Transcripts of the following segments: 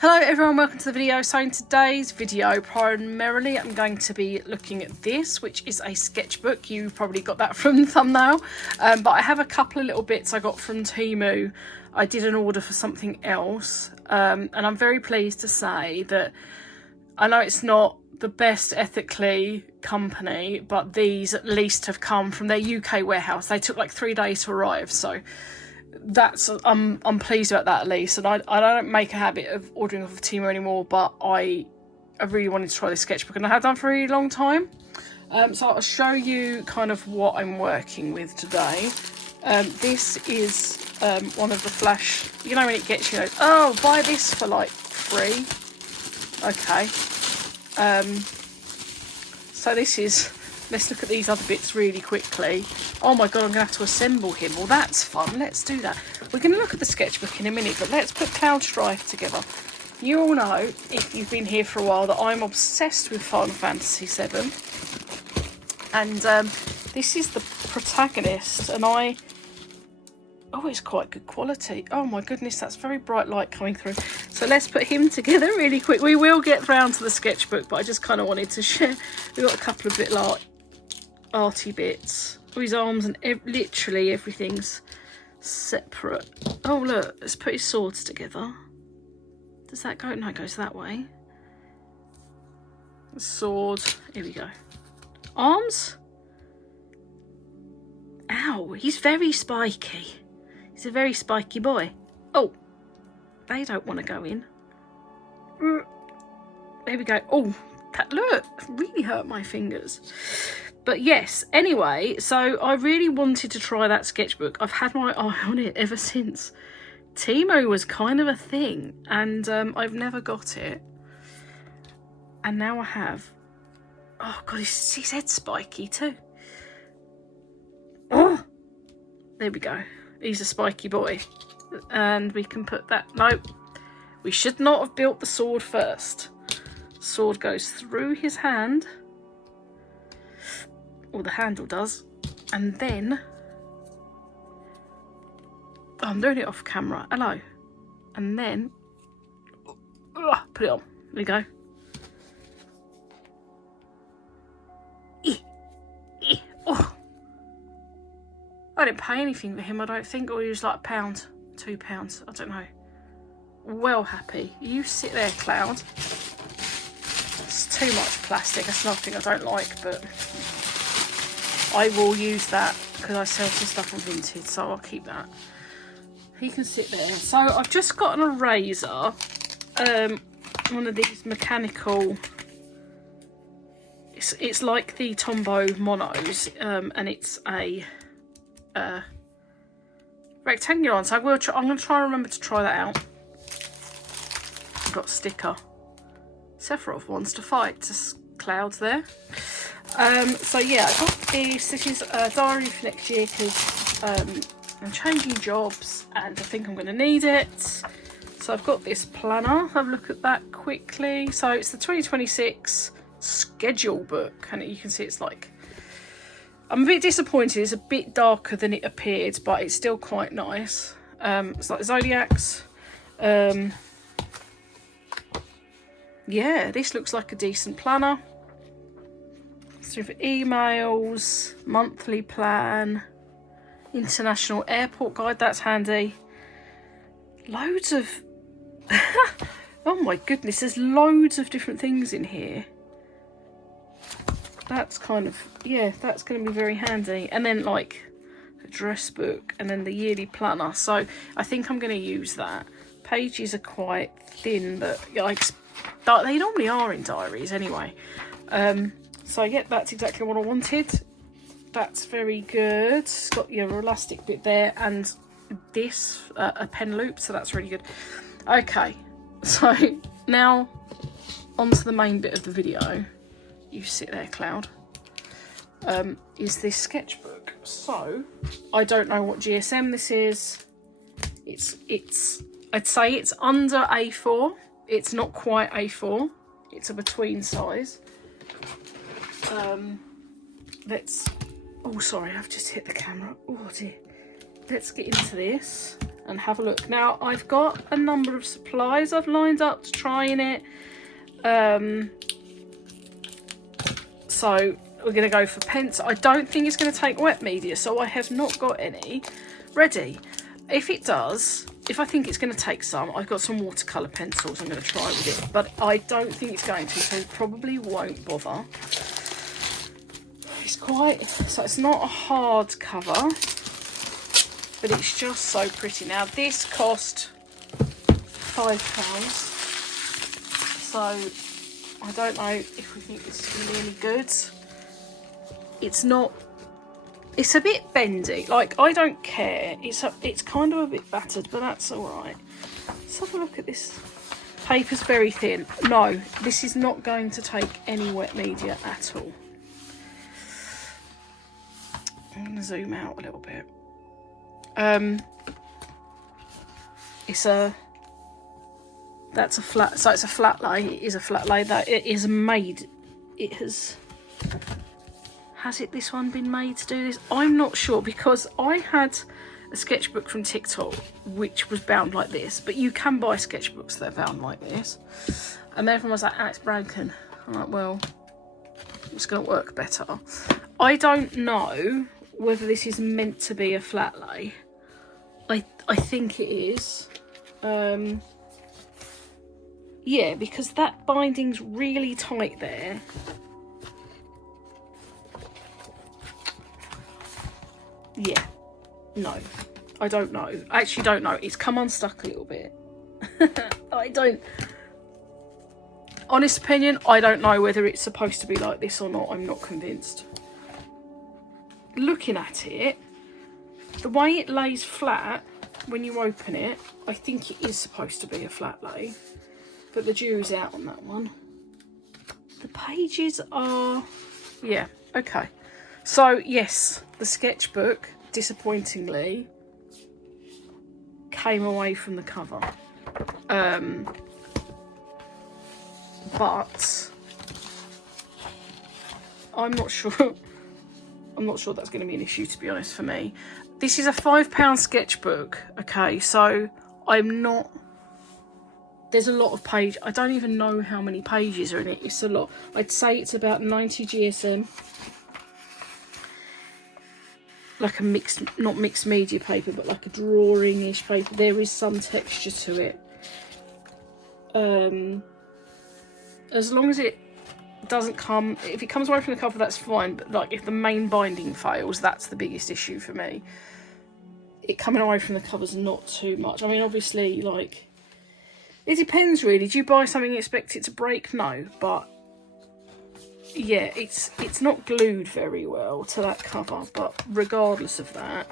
Hello everyone, welcome to the video. So in today's video, primarily I'm going to be looking at this, which is a sketchbook. You probably got that from the thumbnail. But I have a couple of little bits I got from TEMU. I did an order for something else. And I'm very pleased to say that I know it's not the best ethically company, but these at least have come from their UK warehouse. They took like 3 days to arrive, so that's I'm pleased about that at least. And I don't make a habit of ordering off of TEMU anymore, but I really wanted to try this sketchbook, and I have done for a really long time. So I'll show you kind of what I'm working with today. This is one of the flash, you know when it gets you, oh, buy this for like free. Okay. So this is, let's look at these other bits really quickly. Oh my god, I'm going to have to assemble him. Well, that's fun. Let's do that. We're going to look at the sketchbook in a minute, but let's put Cloud Strife together. You all know, if you've been here for a while, that I'm obsessed with Final Fantasy VII. And this is the protagonist, and oh, it's quite good quality. Oh my goodness, that's very bright light coming through. So let's put him together really quick. We will get round to the sketchbook, but I just kind of wanted to share. We've got a couple of bit like arty bits. Oh, his arms and literally everything's separate. Oh look, let's put his swords together. Does that go? No, it goes that way. Sword, here we go. Arms. Ow, he's very spiky. He's a very spiky boy. Oh, they don't want to go in. There we go. Oh, that look, really hurt my fingers. But yes, anyway, so I really wanted to try that sketchbook. I've had my eye on it ever since. TEMU was kind of a thing, and I've never got it. And now I have. Oh god, his head's spiky too. Oh, there we go. He's a spiky boy. And we can put that. No, we should not have built the sword first. Sword goes through his hand. Or the handle does. And then. Oh, I'm doing it off camera. Hello. And then. Put it on. There we go. Oh. I didn't pay anything for him, I don't think, or he was like £1, £2, I don't know. Well happy. You sit there, Cloud. It's too much plastic, that's nothing I don't like, but I will use that because I sell some stuff on Vinted, so I'll keep that. He can sit there. So I've just got an eraser, one of these mechanical. It's like the Tombow Monos, and it's a rectangular one. So I'm going to try and remember to try that out. I've got a sticker. Sephiroth wants to fight. Just clouds there. So yeah, I got this. This is a diary for next year because I'm changing jobs and I think I'm going to need it. So I've got this planner. Have a look at that quickly. So it's the 2026 schedule book, and you can see it's like, I'm a bit disappointed, it's a bit darker than it appeared, but it's still quite nice. It's like zodiacs. Yeah, this looks like a decent planner. So for emails, monthly plan, international airport guide, that's handy. Loads of oh my goodness, there's loads of different things in here. That's kind of, yeah, that's going to be very handy. And then like a dress book and then the yearly planner. So I think I'm going to use that. Pages are quite thin, but like they normally are in diaries anyway. So yeah, that's exactly what I wanted. That's very good. It's got your elastic bit there and this, a pen loop. So that's really good. Okay, so now onto the main bit of the video. You sit there, Cloud. Is this sketchbook. So I don't know what GSM this is. It's I'd say it's under A4. It's not quite A4. It's a between size. Oh sorry, I've just hit the camera. Oh dear. Let's get into this and have a look. Now, I've got a number of supplies I've lined up to try in it. So we're going to go for pens. I don't think it's going to take wet media, so I have not got any ready. If it does, if I think it's going to take some, I've got some watercolour pencils I'm going to try with it, but I don't think it's going to, so probably won't bother. It's quite, so it's not a hard cover, but it's just so pretty. Now this cost £5, so I don't know if we think this is really good. It's not, it's a bit bendy, like I don't care, it's kind of a bit battered, but that's alright. Let's have a look at this. Paper's very thin. No, this is not going to take any wet media at all. I'm going to zoom out a little bit. That's a flat, so it's a flat lay. It is a flat lay that it is made. It has this one been made to do this? I'm not sure, because I had a sketchbook from TikTok which was bound like this, but you can buy sketchbooks that are bound like this, and everyone was like, it's broken. I'm like, well, it's going to work better. I don't know whether this is meant to be a flat lay. I think it is. Yeah, because that binding's really tight there. Yeah, no, I don't know. I actually don't know. It's come unstuck a little bit. Honest opinion, I don't know whether it's supposed to be like this or not. I'm not convinced. Looking at it, the way it lays flat when you open it, I think it is supposed to be a flat lay, but the jury's out on that one. The pages are, yeah, okay. So yes, the sketchbook, disappointingly, came away from the cover. But I'm not sure that's going to be an issue, to be honest, for me. This is a £5 sketchbook, okay, so I'm not, there's a lot of pages. I don't even know how many pages are in it. It's a lot. I'd say it's about 90 GSM. Like a mixed, not mixed media paper, but like a drawing-ish paper. There is some texture to it. As long as it doesn't come, if it comes away from the cover, that's fine, but like if the main binding fails, that's the biggest issue for me. It coming away from the cover's not too much. I mean, obviously, like, it depends really. Do you buy something and expect it to break? No, but yeah, it's not glued very well to that cover, but regardless of that,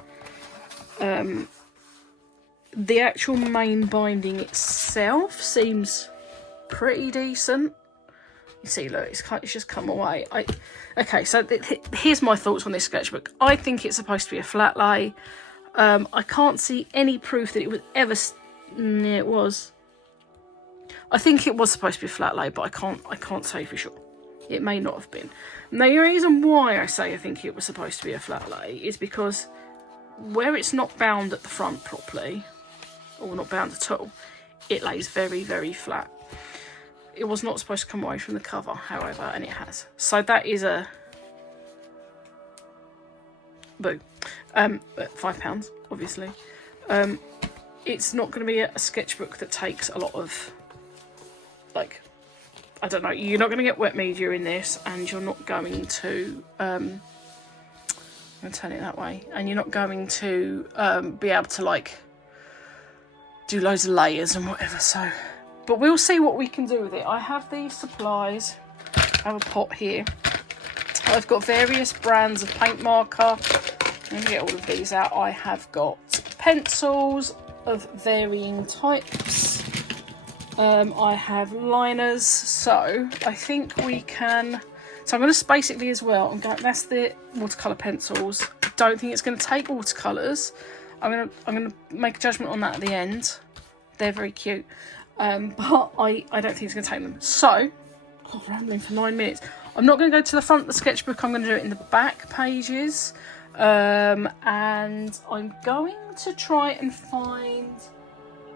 the actual main binding itself seems pretty decent. You see, look, it's just come away. Okay, so here's my thoughts on this sketchbook. I think it's supposed to be a flat lay. I can't see any proof that it was ever. It was. I think it was supposed to be a flat lay, but I can't say for sure. It may not have been. Now, the reason why I say I think it was supposed to be a flat lay is because where it's not bound at the front properly, or not bound at all, it lays very, very flat. It was not supposed to come away from the cover, however, and it has. So that is a boo. But £5, obviously. It's not going to be a sketchbook that takes a lot of, like, I don't know, you're not going to get wet media in this, and you're not going to, I'm going to turn it that way, and you're not going to be able to, like, do loads of layers and whatever, so, but we'll see what we can do with it. I have these supplies. I have a pot here. I've got various brands of paint marker. Let me get all of these out. I have got pencils of varying types. I have liners, so I think we can. So I'm going to basically as well. That's the watercolor pencils. I don't think it's going to take watercolors. I'm going to make a judgment on that at the end. They're very cute, but I don't think it's going to take them. So, rambling for 9 minutes. I'm not going to go to the front of the sketchbook. I'm going to do it in the back pages. And I'm going to try and find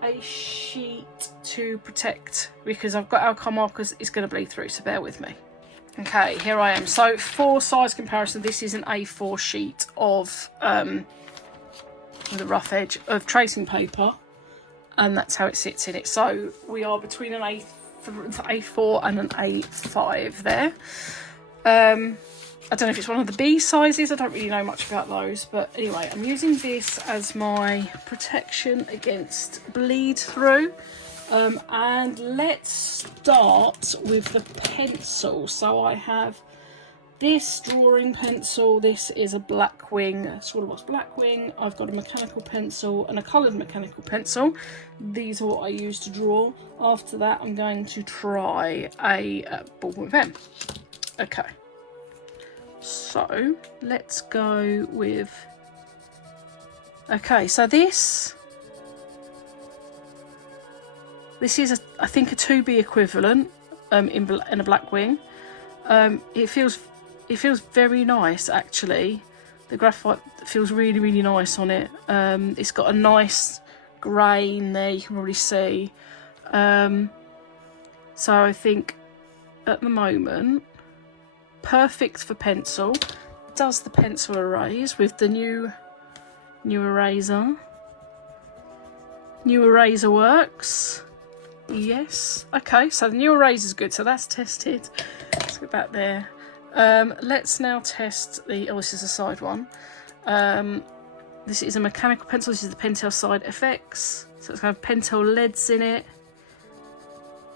a sheet to protect, because I've got alcohol markers. It's going to bleed through, so bear with me. Okay, here I am. So for size comparison, this is an A4 sheet of the rough edge of tracing paper, and that's how it sits in it. So we are between an A4 and an A5 there. I don't know if it's one of the B sizes, I don't really know much about those, but anyway, I'm using this as my protection against bleed through. And let's start with the pencil. So I have this drawing pencil. This is a Blackwing, sort of what's Blackwing. I've got a mechanical pencil and a coloured mechanical pencil. These are what I use to draw. After that, I'm going to try a ballpoint pen. Okay. So let's go with, okay, so this is I think a 2B equivalent in a Blackwing. It feels very nice actually. The graphite feels really, really nice on it. It's got a nice grain there, you can probably see. So I think at the moment, perfect for pencil. Does the pencil erase with the new eraser. New eraser works. Yes. Okay, so the new eraser is good, so that's tested. Let's go back there. Let's now test the, oh, this is a side one. This is a mechanical pencil. This is the Pentel Side FX. So it's kind of Pentel leads in it.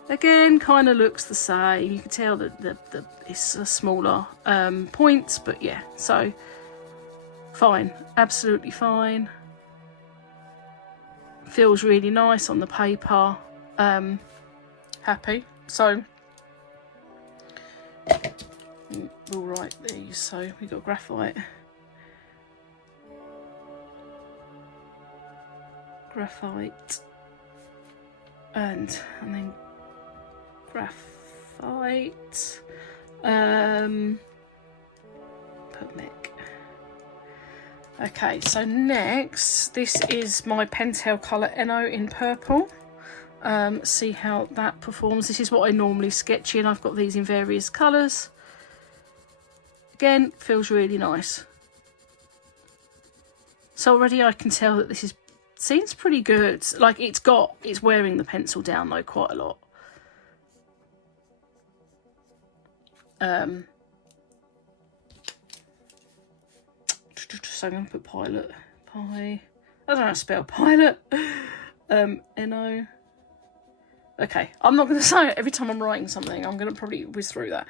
Again, kind of looks the same. You can tell that it's a smaller point, but yeah, so fine, absolutely fine. Feels really nice on the paper. Happy. So we'll write these. So we've got graphite. And then graphite, put Mick. Okay, so next, this is my Pentel colour Eno in purple. See how that performs. This is what I normally sketch in. I've got these in various colours. Again, feels really nice. So already I can tell that this seems pretty good. Like it's wearing the pencil down though quite a lot. So I'm going to put pilot. I don't know how to spell pilot. Eno. Okay, I'm not going to say it every time I'm writing something. I'm going to probably whiz through that.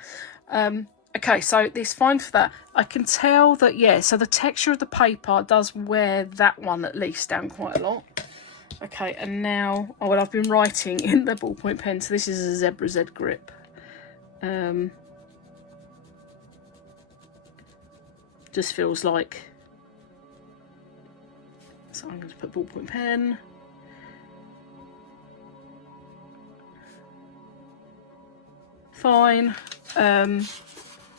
Okay, so this fine for that. I can tell that, yeah, so the texture of the paper does wear that one at least down quite a lot. Okay, and now, oh, well, I've been writing in the ballpoint pen, so this is a Zebra Z grip. Just feels like, so I'm going to put ballpoint pen. Fine.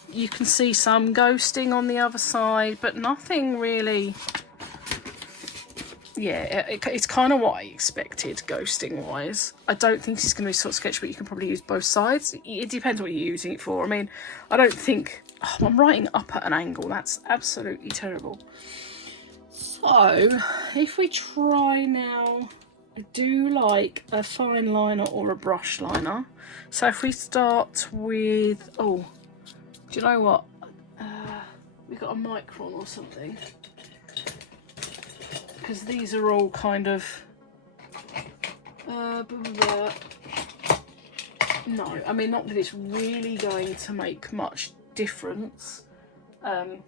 You can see some ghosting on the other side, but nothing really. Yeah, it's kind of what I expected ghosting wise. I don't think this is going to be sort of sketch, but you can probably use both sides. It depends what you're using it for. I mean, I don't think, oh, I'm writing up at an angle. That's absolutely terrible. So if we try now, I do like a fine liner or a brush liner. So if we start with, oh, do you know what? We've got a micron or something. Because these are all kind of, no, I mean, not that it's really going to make much difference. I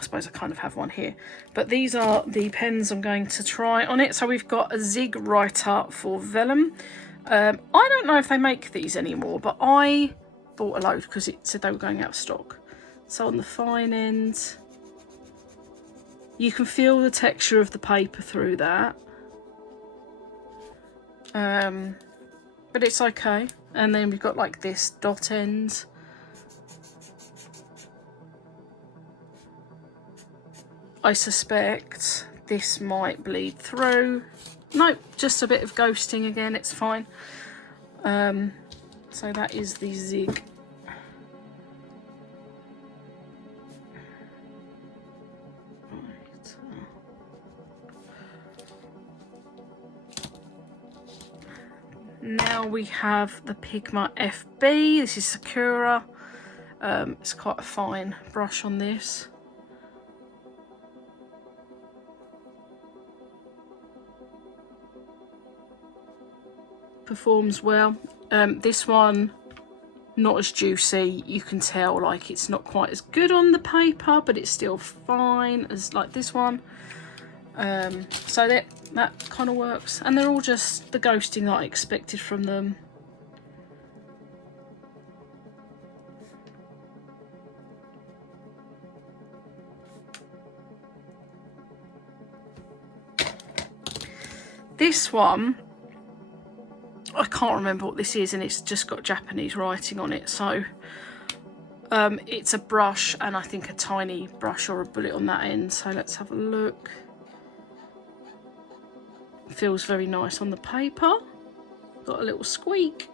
suppose I kind of have one here. But these are the pens I'm going to try on it. So we've got a Zig Writer for vellum. I don't know if they make these anymore, but I bought a load because it said they were going out of stock. So on the fine end, you can feel the texture of the paper through that. But it's okay. And then we've got like this dot end. I suspect this might bleed through. Nope, just a bit of ghosting again, it's fine. So that is the zig. Now we have the Pigma FB. This is Sakura. It's quite a fine brush on this. Performs well. This one, not as juicy. You can tell like it's not quite as good on the paper, but it's still fine as like this one. So that kind of works, and they're all just the ghosting that I expected from them. This one, I can't remember what this is, and it's just got Japanese writing on it, so it's a brush and I think a tiny brush or a bullet on that end. So let's have a look. Feels very nice on the paper. Got a little squeak.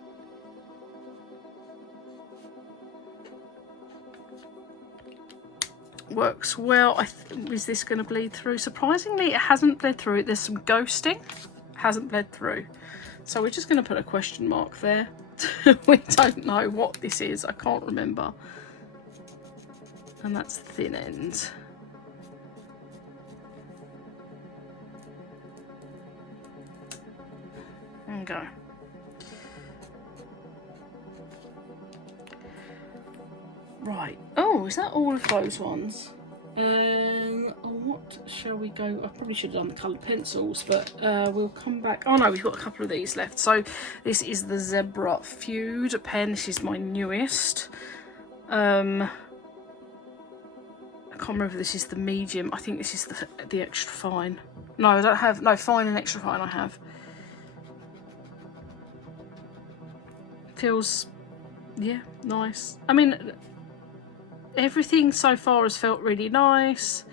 Works well. Is this going to bleed through? Surprisingly, it hasn't bled through. There's some ghosting. Hasn't bled through. So we're just going to put a question mark there. We don't know what this is. I can't remember. And that's the thin end. There we go. Right. Oh, is that all of those ones? What shall we go? I probably should have done the coloured pencils, but we'll come back. Oh no, we've got a couple of these left. So this is the Zebra Feud pen. This is my newest. I can't remember if this is the medium. I think this is the extra fine. No, I don't have. No, fine and extra fine I have. Feels, yeah, nice. I mean, everything so far has felt really nice.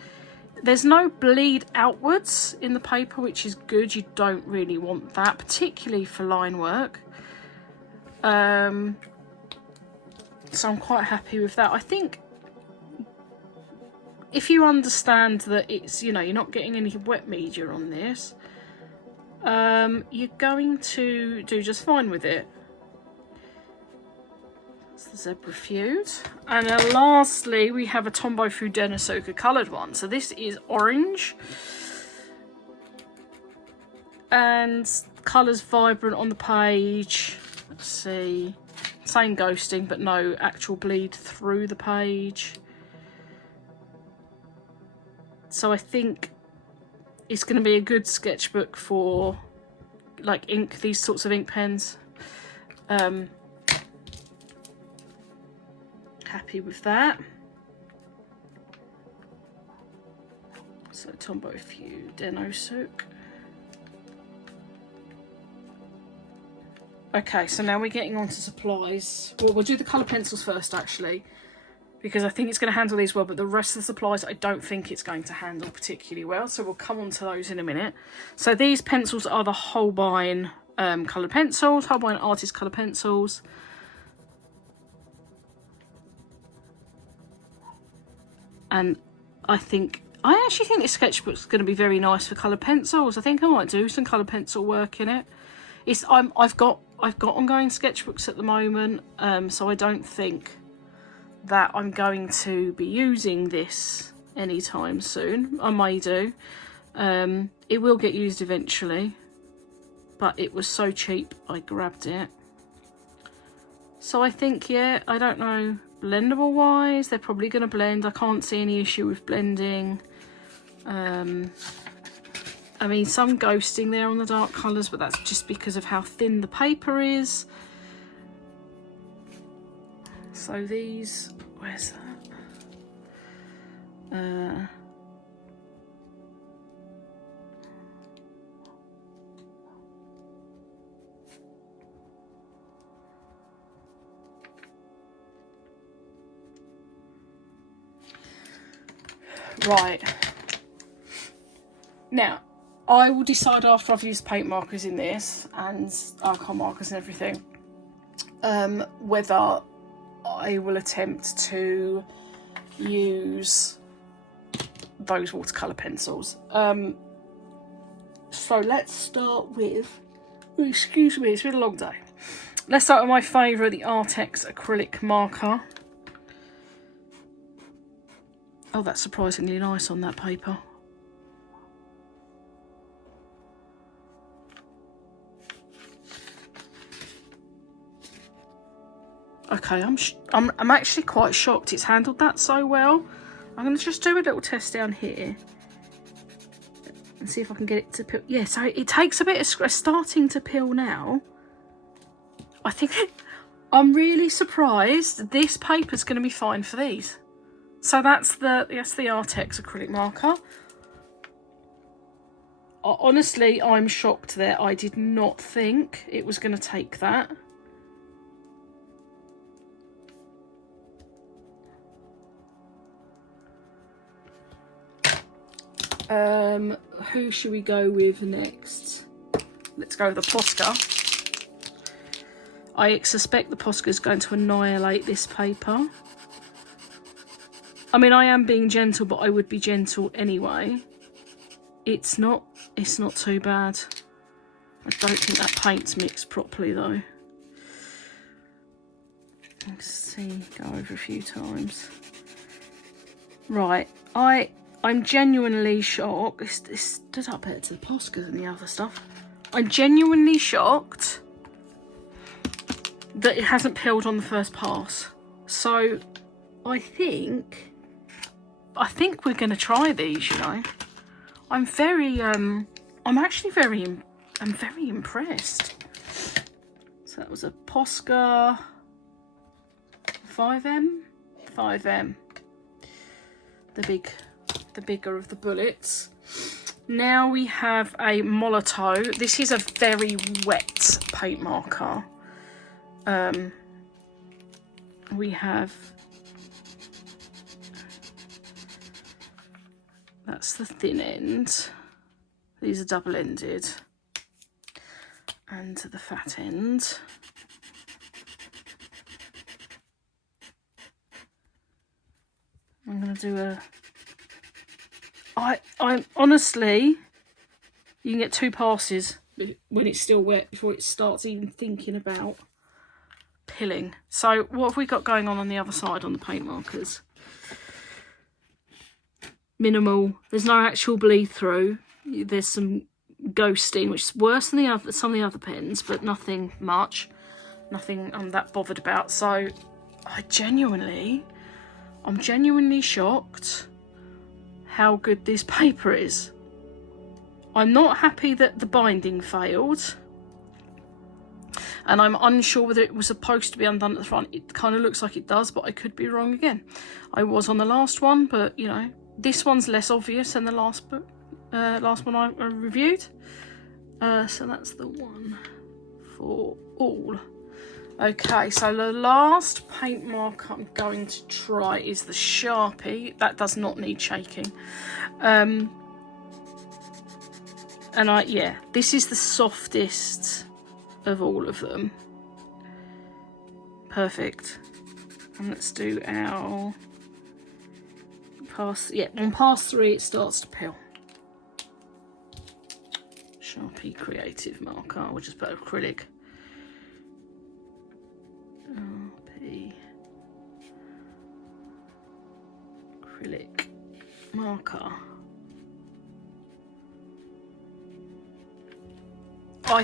There's no bleed outwards in the paper, which is good. You don't really want that, particularly for line work. So I'm quite happy with that. I think if you understand that it's, you know, you're not getting any wet media on this, you're going to do just fine with it. That's the Zebra Feud. And then lastly, we have a Tombow Fudenasoka coloured one. So this is orange. And colours vibrant on the page. Let's see. Same ghosting, but no actual bleed through the page. So I think it's going to be a good sketchbook for like ink, these sorts of ink pens. Happy with that. So Tombow Fudenasoka. Okay, so now we're getting on to supplies. Well, we'll do the colour pencils first actually, because I think it's going to handle these well, but the rest of the supplies I don't think it's going to handle particularly well, so we'll come on to those in a minute. So these pencils are the Holbein coloured pencils, Holbein Artist colour pencils. And I actually think this sketchbook's going to be very nice for coloured pencils. I think I might do some coloured pencil work in it. I've got ongoing sketchbooks at the moment, so I don't think that I'm going to be using this anytime soon. I may do. It will get used eventually, but it was so cheap I grabbed it. So I think, yeah, I don't know, blendable wise, they're probably going to blend. I can't see any issue with blending. I mean, some ghosting there on the dark colours, but that's just because of how thin the paper is. So these, where's that? Right, Now, I will decide after I've used paint markers in this and alcohol markers and everything, whether I will attempt to use those watercolour pencils. So let's start with, excuse me, it's been a long day. Let's start with my favourite, the Artex acrylic marker. Oh, that's surprisingly nice on that paper. Okay, I'm actually quite shocked it's handled that so well. I'm going to just do a little test down here and see if I can get it to peel. Yeah, so it takes a bit of starting to peel now. I think I'm really surprised this paper's going to be fine for these. So that's the Artex acrylic marker. Honestly, I'm shocked there. I did not think it was going to take that. Who should we go with next? Let's go with the Posca. I suspect the Posca is going to annihilate this paper. I mean, I am being gentle, but I would be gentle anyway. It's not too bad. I don't think that paint's mixed properly though. Let's see, go over a few times. Right, I'm genuinely shocked. This stood up better to the Posca than the other stuff. I'm genuinely shocked that it hasn't peeled on the first pass. So I think we're going to try these, you know. I'm very impressed. So that was a Posca 5M. The bigger of the bullets. Now we have a Molotow. This is a very wet paint marker. We have, that's the thin end. These are double-ended. And the fat end. I'm going to do a... I'm honestly, you can get 2 passes when it's still wet before it starts even thinking about pilling. So what have we got going on the other side on the paint markers? Minimal. There's no actual bleed through. There's some ghosting, which is worse than some of the other pens, but nothing much. Nothing I'm that bothered about. So I'm genuinely shocked how good this paper is. I'm not happy that the binding failed, and I'm unsure whether it was supposed to be undone at the front. It kind of looks like it does, but I could be wrong again. I was on the last one, but you know, this one's less obvious than the last one I reviewed. So that's the one for all. Okay, so the last paint marker I'm going to try is the Sharpie. That does not need shaking. And this is the softest of all of them. Perfect. And let's do our pass. Yeah, on pass 3 it starts to peel. Sharpie Creative marker. We'll just put acrylic. Acrylic marker. I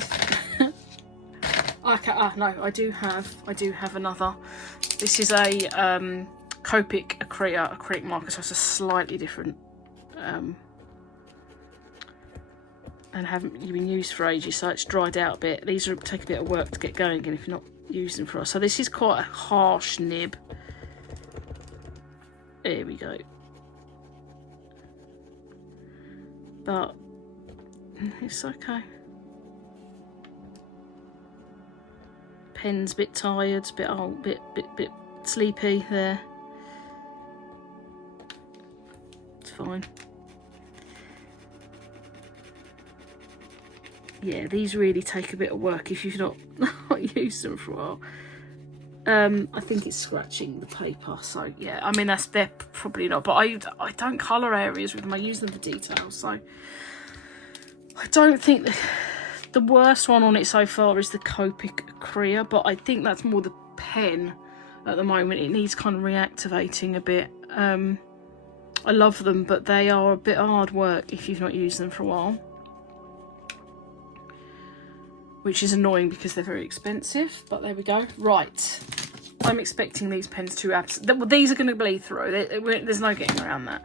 do have another. This is a Copic acrylic marker, so it's a slightly different and haven't been used for ages, so it's dried out a bit. These take a bit of work to get going again if you're not using them for us. So this is quite a harsh nib. There we go. But it's okay. Pen's a bit tired, a bit old, bit sleepy there. It's fine. yeah, these really take a bit of work if you've not used them for a while. I think it's scratching the paper, so yeah, I mean they're probably not, but I don't colour areas with them, I use them for details, so I don't think the worst one on it so far is the Copic Crea, but I think that's more the pen at the moment. It needs kind of reactivating a bit. I love them, but they are a bit hard work if you've not used them for a while, which is annoying because they're very expensive, but there we go. Right, I'm expecting these pens to well, these are going to bleed through. There's no getting around that.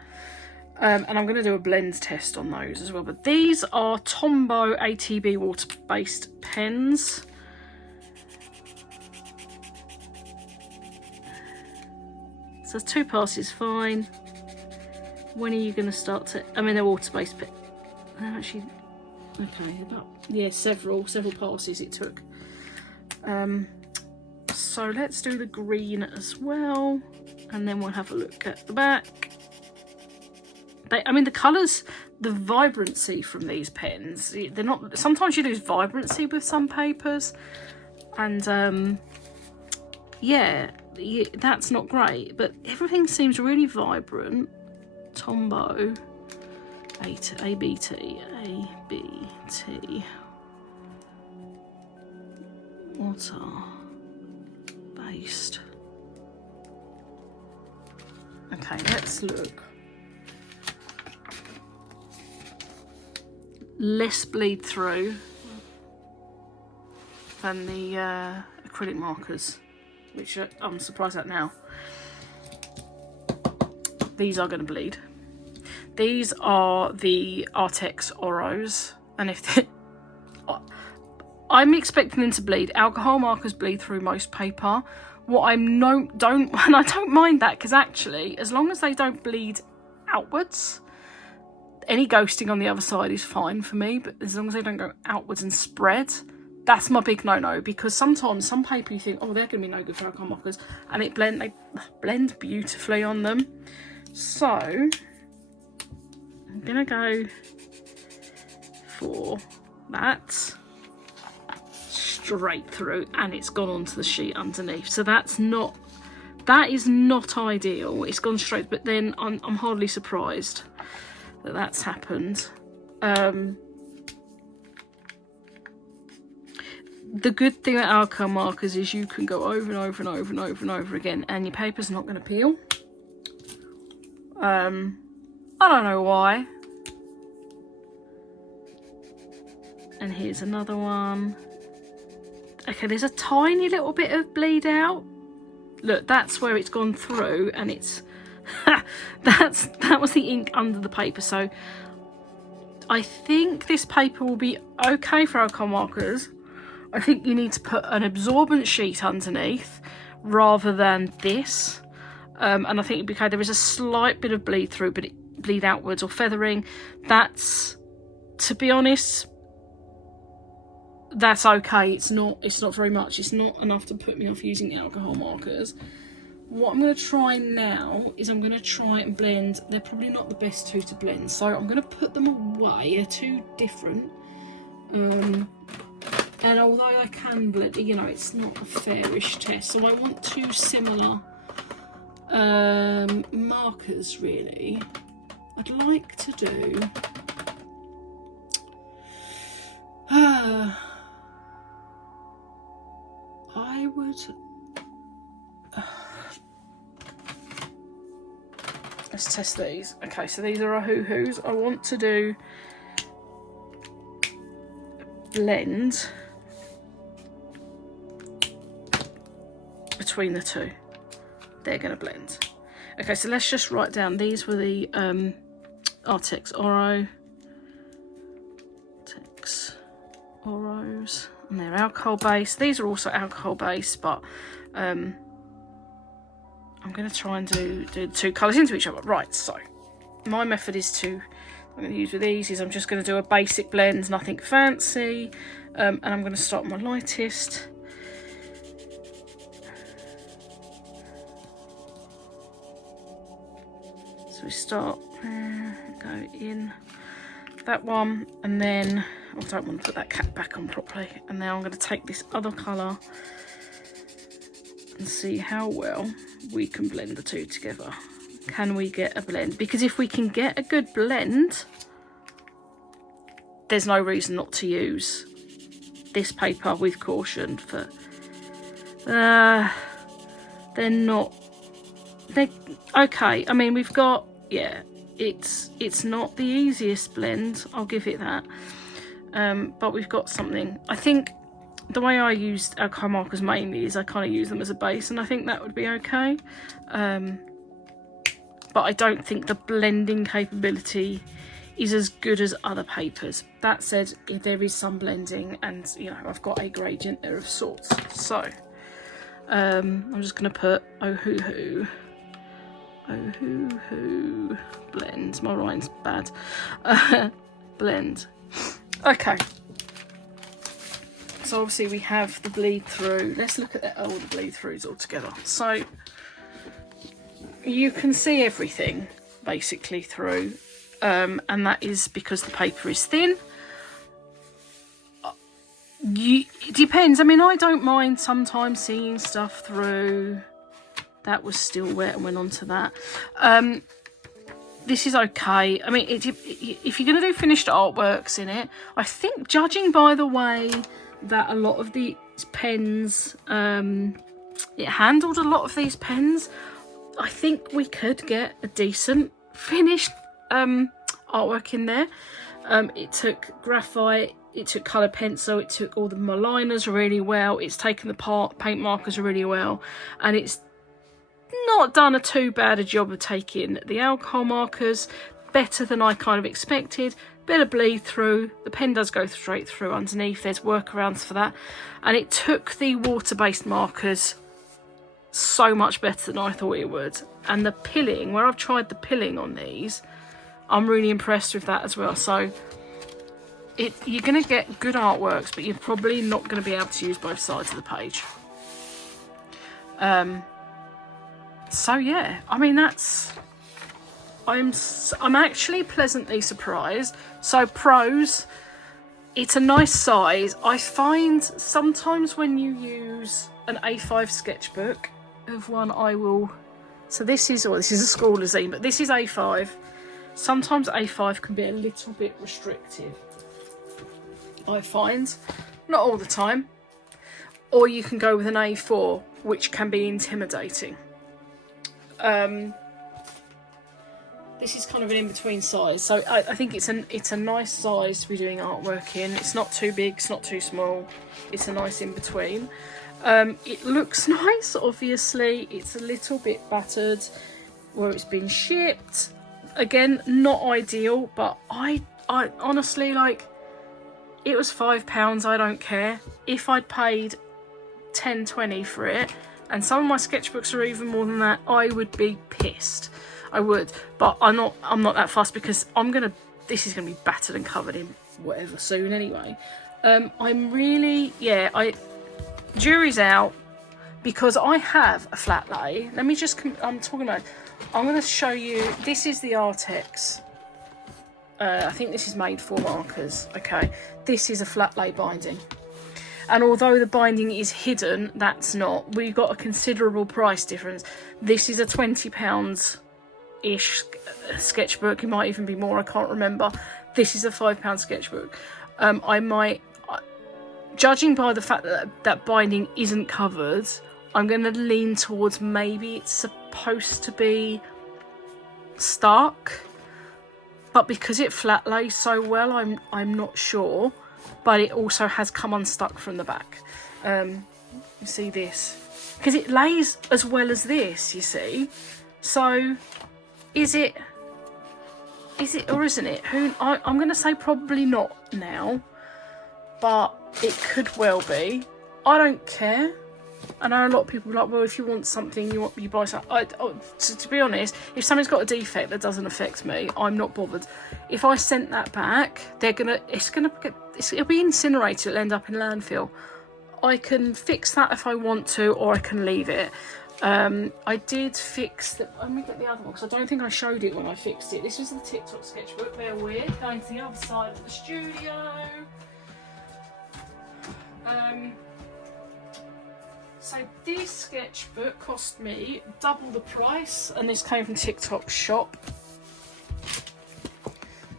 And I'm going to do a blend test on those as well. But these are Tombow ATB water-based pens. So 2 passes, fine. When are you going to start to... I mean, they're water-based, but they're actually... Okay, about... Yeah, several passes it took. So let's do the green as well. And then we'll have a look at the back. I mean, the colours, the vibrancy from these pens, they're not... Sometimes you lose vibrancy with some papers. And, yeah, that's not great. But everything seems really vibrant. Tombow, ABT, water-based. Okay, let's look. Less bleed through than the acrylic markers, which I'm surprised at now. These are going to bleed. These are the Artex Oros, and if I'm expecting them to bleed. Alcohol markers bleed through most paper. What and I don't mind that, because actually, as long as they don't bleed outwards, any ghosting on the other side is fine for me, but as long as they don't go outwards and spread, that's my big no-no, because sometimes some paper you think, oh, they're going to be no good for alcohol markers, and they blend beautifully on them. So I'm going to go for that straight through, and it's gone onto the sheet underneath. So that is not ideal. It's gone straight, but then I'm hardly surprised that that's happened. The good thing about alcohol markers is you can go over and over and over and over and over again, and your paper's not going to peel. I don't know why. And here's another one. Okay, there's a tiny little bit of bleed out. Look, that's where it's gone through, and it's that was the ink under the paper. So I think this paper will be okay for alcohol markers. I think you need to put an absorbent sheet underneath rather than this. And I think it'd be okay. There is a slight bit of bleed through, but it bleed outwards or feathering. That's, to be honest, that's okay. It's not very much. It's not enough to put me off using alcohol markers. What I'm going to try now is I'm going to try and blend. They're probably not the best two to blend, so I'm going to put them away. They're two different. And although I can blend, you know, it's not a fairish test. So I want two similar markers, really. I'd like to do... I would... Let's test these. Okay, so these are our hoo-hoos. I want to do blend between the two. They're going to blend. Okay, so let's just write down. These were the Artex Oro. Artex Oros. And they're alcohol based. These are also alcohol based, but I'm going to try and do two colours into each other. Right, so my method is I'm going to use with these is I'm just going to do a basic blend, nothing fancy, and I'm going to start my lightest. So we start, go in that one, and then I don't want to put that cap back on properly. And now I'm going to take this other colour and see how well we can blend the two together. Can we get a blend? Because if we can get a good blend, there's no reason not to use this paper with caution. For they're okay. I mean, we've got, yeah, it's not the easiest blend, I'll give it that, but we've got something. I think the way I use alcohol markers mainly is I kind of use them as a base, and I think that would be okay, but I don't think the blending capability is as good as other papers. That said, there is some blending, and you know, I've got a gradient there of sorts. So I'm just going to put oh hoo hoo blend. My rhyme's bad. Blend. Okay. So obviously we have the bleed through. Let's look at all the bleed throughs all together. So you can see everything basically through, and that is because the paper is thin. It depends. I mean, I don't mind sometimes seeing stuff through. That was still wet and went on to that. This is okay. I mean, if you're going to do finished artworks in it, I think, judging by the way that a lot of these pens, it handled a lot of these pens, I think we could get a decent finished artwork in there. It took graphite, it took colour pencil, it took all the maliners really well, it's taken the paint markers really well, and it's not done a too bad a job of taking the alcohol markers, better than I kind of expected. Bit of bleed through, the pen does go straight through underneath, there's workarounds for that, and it took the water-based markers so much better than I thought it would. And the pilling, where I've tried the pilling on these, I'm really impressed with that as well. So you're going to get good artworks, but you're probably not going to be able to use both sides of the page. So yeah, I mean, I'm actually pleasantly surprised. So pros, it's a nice size. I find sometimes when you use an A5 sketchbook, of one I will, so this is a smaller zine, but this is A5. Sometimes A5 can be a little bit restrictive, I find, not all the time. Or you can go with an A4, which can be intimidating. This is kind of an in-between size, so I think it's a nice size to be doing artwork in. It's not too big, it's not too small, it's a nice in-between. It looks nice, obviously. It's a little bit battered where it's been shipped. Again, not ideal, but I honestly, like, it was £5, I don't care. If I'd paid 10-20 for it, and some of my sketchbooks are even more than that, I would be pissed. I would, but I'm not that fussed, because this is gonna be battered and covered in whatever soon anyway. I'm really, yeah, jury's out, because I have a flat lay. Let me just, I'm gonna show you, this is the Artex. I think this is made for markers, okay. This is a flat lay binding. And although the binding is hidden, that's not. We've got a considerable price difference. This is a £20-ish sketchbook. It might even be more, I can't remember. This is a £5 sketchbook. I might, judging by the fact that binding isn't covered, I'm going to lean towards maybe it's supposed to be stuck. But because it flat lays so well, I'm not sure. But it also has come unstuck from the back. You see this? Because it lays as well as this, you see. So, is it or isn't it? I'm going to say probably not now. But it could well be. I don't care. I know a lot of people are like, well, if you want something, you buy something. To be honest, if something's got a defect that doesn't affect me, I'm not bothered. If I sent that back, it'll be incinerated. It'll end up in landfill. I can fix that if I want to, or I can leave it. I did fix the, let me get the other one because I don't think I showed it when I fixed it. This was the TikTok sketchbook. Bear with, going to the other side of the studio. So this sketchbook cost me double the price, and this came from TikTok shop.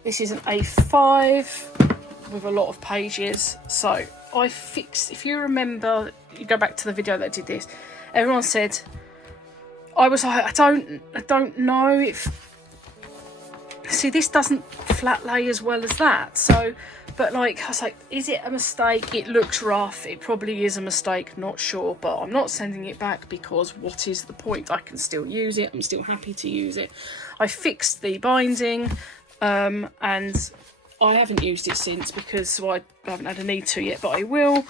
This is an A5 with a lot of pages. So I fixed, if you remember, you go back to the video that did this, everyone said, I was like, I don't know if, see, this doesn't flat lay as well as that. So, but like, I was like, is it a mistake? It looks rough. It probably is a mistake, not sure, but I'm not sending it back because what is the point? I can still use it. I'm still happy to use it. I fixed the binding, and I haven't used it since because I haven't had a need to yet, but I will.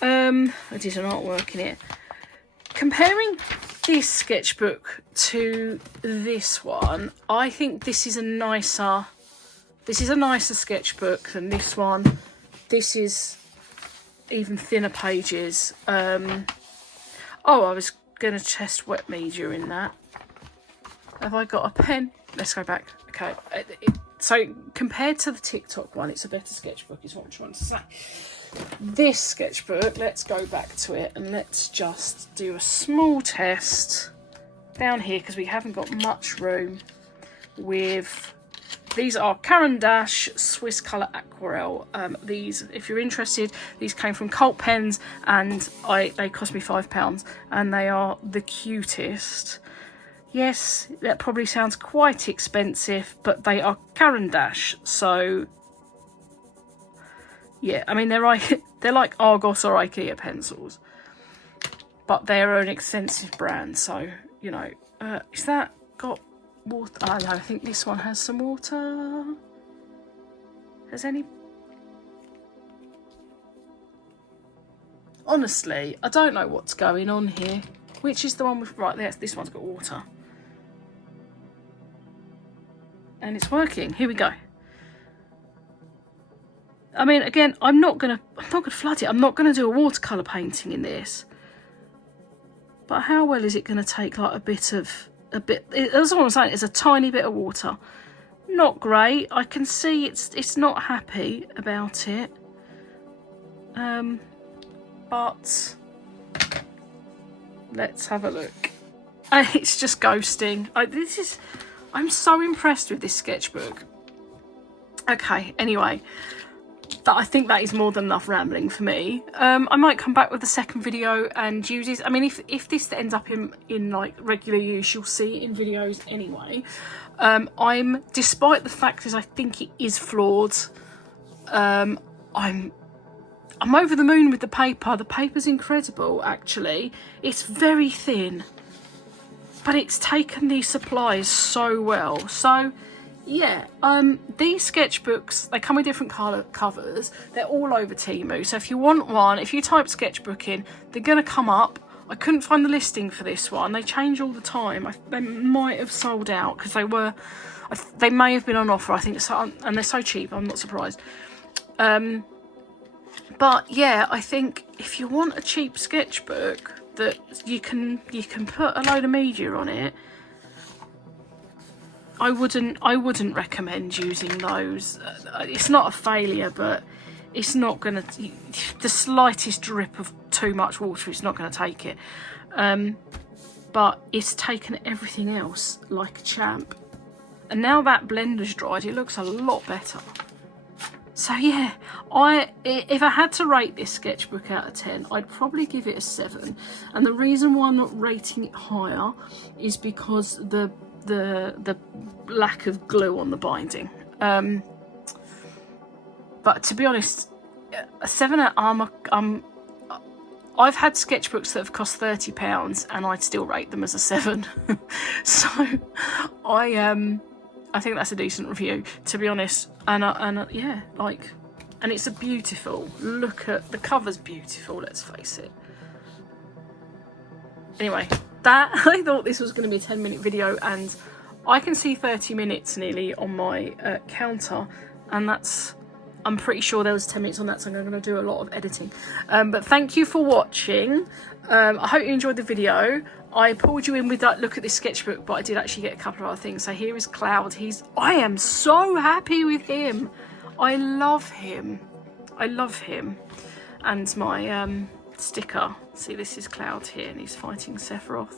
I did an artwork in it. Comparing this sketchbook to this one, I think this is a nicer sketchbook than this one. This is even thinner pages. Oh, I was going to test wet media in that. Have I got a pen? Let's go back. Okay. So compared to the TikTok one, it's a better sketchbook is what I'm trying to say. This sketchbook, let's go back to it and let's just do a small test down here because we haven't got much room with, these are Caran d'Ache Swiss Colour Aquarelle. These, if you're interested, these came from Cult Pens and they cost me £5 and they are the cutest. Yes, that probably sounds quite expensive, but they are Caran d'Ache, so yeah, I mean, they're like Argos or IKEA pencils, but they're an expensive brand, so, you know. Is that got water? Oh, no, I think this one has some water. Has any? Honestly, I don't know what's going on here. Which is the one with, right, there, this one's got water. And it's working. Here we go. I mean, again, I'm not gonna flood it. I'm not gonna do a watercolor painting in this. But how well is it gonna take like that's all I'm saying, it's a tiny bit of water. Not great. I can see it's not happy about it. But let's have a look. It's just ghosting. I'm so impressed with this sketchbook. Okay, anyway. I think that is more than enough rambling for me. I might come back with a second video and use this. I mean, if this ends up in like regular use, you'll see it in videos anyway. Despite the fact that I think it is flawed, I'm over the moon with the paper. The paper's incredible, actually. It's very thin, but it's taken these supplies so well. So yeah, these sketchbooks, they come with different colour covers. They're all over TEMU. So if you want one, if you type sketchbook in, they're going to come up. I couldn't find the listing for this one. They change all the time. They might have sold out because they may have been on offer, I think, so, and they're so cheap, I'm not surprised. But yeah, I think if you want a cheap sketchbook that you can put a load of media on it, I wouldn't recommend using those. It's not a failure, but it's not gonna, the slightest drip of too much water, it's not gonna take it. But it's taken everything else like a champ. And now that blender's dried, it looks a lot better. So yeah, if I had to rate this sketchbook out of 10, I'd probably give it a 7. And the reason why I'm not rating it higher is because the lack of glue on the binding. But to be honest, a 7 I've had sketchbooks that have cost £30 and I'd still rate them as a 7. So I think that's a decent review, to be honest. And yeah, like, and it's a beautiful, look at the cover's beautiful, let's face it. Anyway, I thought this was going to be a 10-minute video, and I can see 30 minutes nearly on my counter, and that's I'm pretty sure there was 10 minutes on that, so I'm going to do a lot of editing. But thank you for watching. I hope you enjoyed the video. I pulled you in with that look at this sketchbook, but I did actually get a couple of other things. So here is Cloud. I am so happy with him. I love him. I love him. And my sticker. See, this is Cloud here, and he's fighting Sephiroth.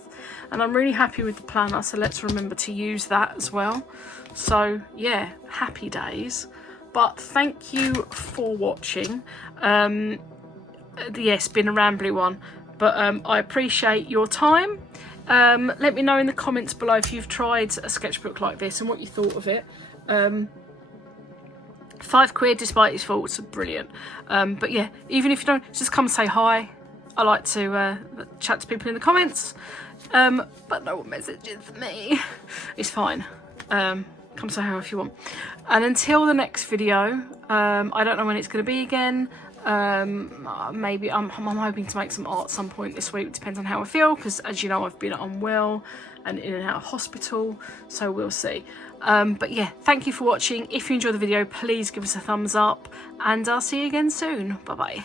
And I'm really happy with the planner, so let's remember to use that as well. So yeah, happy days. But thank you for watching. Yes, been a rambly one, but I appreciate your time. Let me know in the comments below if you've tried a sketchbook like this and what you thought of it. £5 despite its faults are brilliant. But yeah, even if you don't, just come say hi. I like to chat to people in the comments, but no messages for me. It's fine. Come say hi if you want. And until the next video, I don't know when it's going to be again. Maybe I'm hoping to make some art some point this week. It depends on how I feel, because as you know, I've been unwell and in and out of hospital, so we'll see. But yeah, thank you for watching. If you enjoyed the video, please give us a thumbs up, and I'll see you again soon. Bye bye.